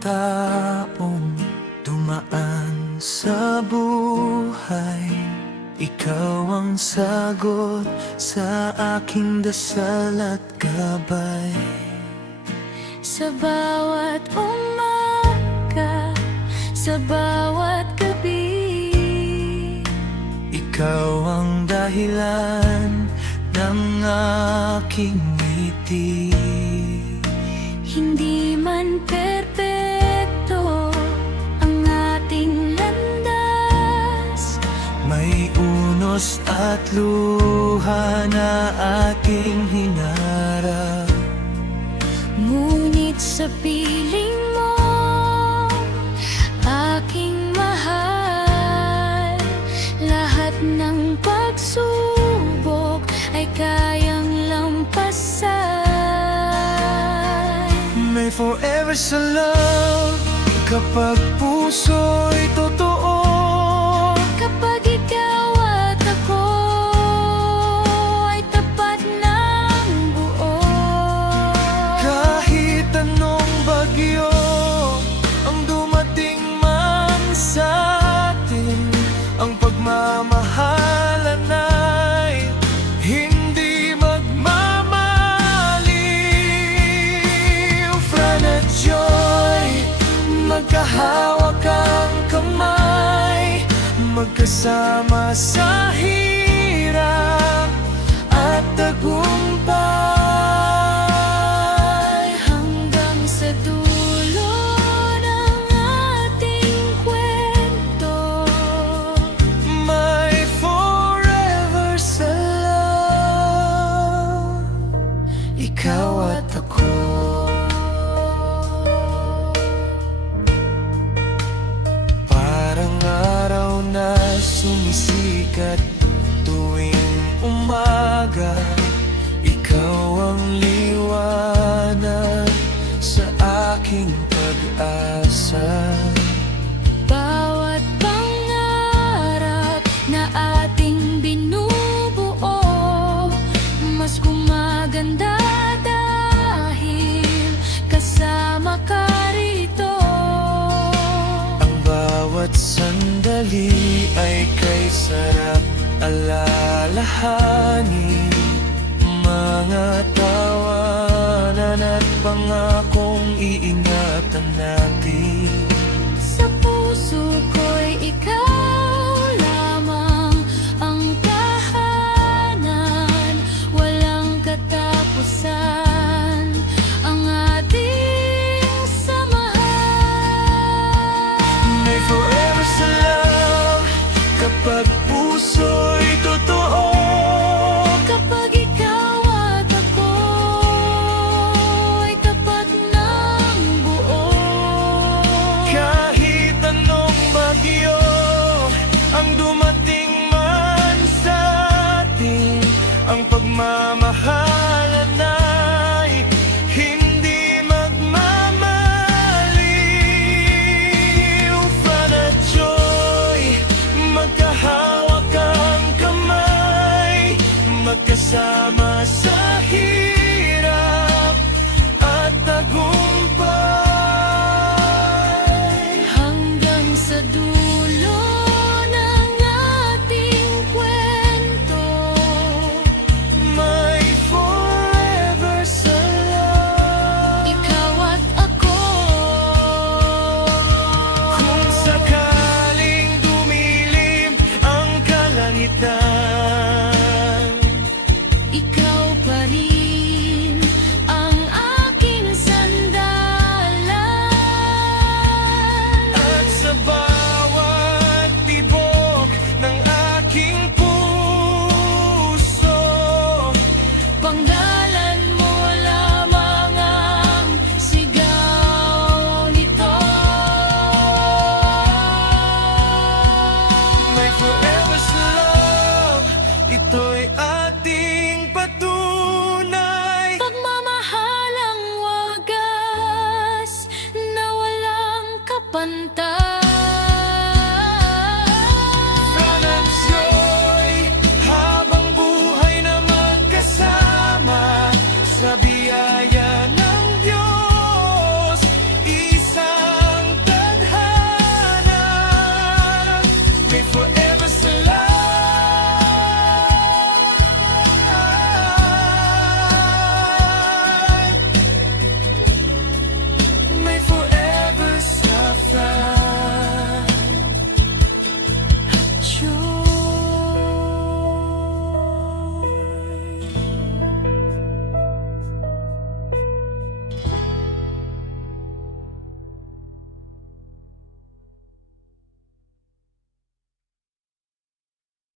taong dumaan sa buhay, ikaw ang sagot sa aking dasal at gabay. Sa bawat umaga, sa bawat gabi, ikaw ang dahilan ng aking ngiti. hindi man perpekto ang ating landas, May unos at luha na ating hinarap. ngunit sa piling mo, aking mahal, lahat ng pagsubok ay kayang lampasan. May forever sa love kapag puso'y totoo. Kapag ikaw at ako ay tapat ng buo, Kahit anong bagyo ang dumating man sa atin, ang pagmamahalan ay hindi magmamaliw. Fran at Joy, magkahawak ang kamay, magkasama sa hirap at tagumpay. hanggang sa dulo ng ating kwento. My forever sa love, ikaw at ako. Parang araw na sumisikat tuwing umaga, ikaw ang liwanag sa aking pag-asa. Bawat pangarap na ating binubuo, mas gumaganda dahil kasama ka rito. Ang bawat sandali ay kay sarap alalahanin, mga tawa